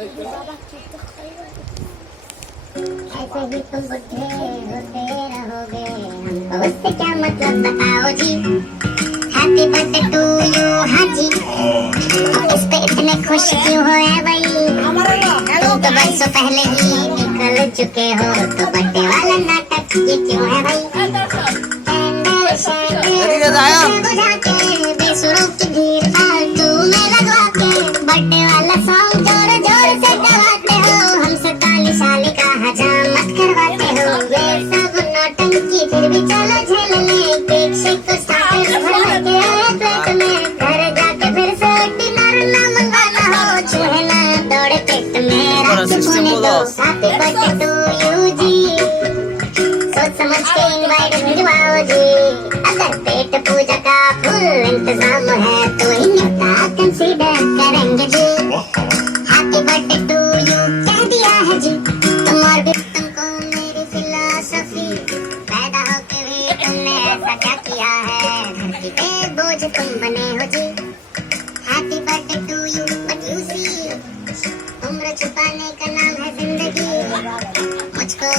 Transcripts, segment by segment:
ऐसे ही तुम बुद्धे होते रहोगे हमको उससे क्या मतलब बताओ जी हैप्पी बर्थडे टू यू हाजी इस पे इतने खुश क्यों हो है भाई तुम तो बरसों पहले ही निकल चुके हो तो बर्थडे वाला नाटक ये क्यों है भाई बुझा के गाना सिक्सटीन बोलो पूजा का फुल इंतजाम है तो ही न्योता कंसीडर करेंगे जी हैप्पी बर्थडे टू यू कह दिया है जी तुम और भी तुमको मेरी फिलॉसफी पैदा होके भी तुमने ऐसा क्या किया है धरती पे बोझ तुम बने हो जी उम्र छुपाने का नाम है जिंदगी मुझको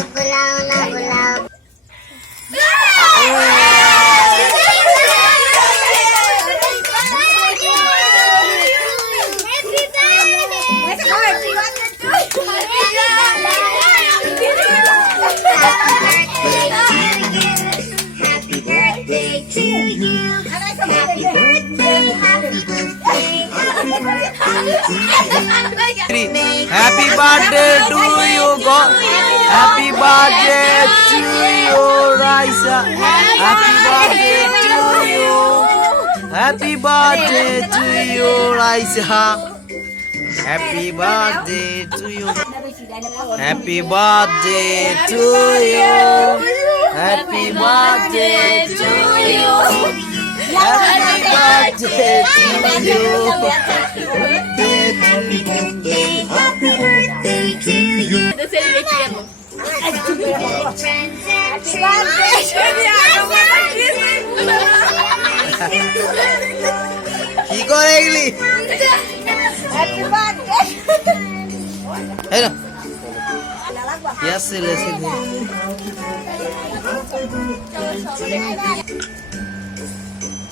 Happy birthday to you, God. Happy birthday to you, Raisa. Happy birthday to you. Happy birthday to you, Raisa. Happy birthday to you. Happy birthday to you. Happy birthday to you. like to thank you. Happy birthday, happy birthday to you. কি করে এগুলি হ্যাঁ Yes, yes, yes.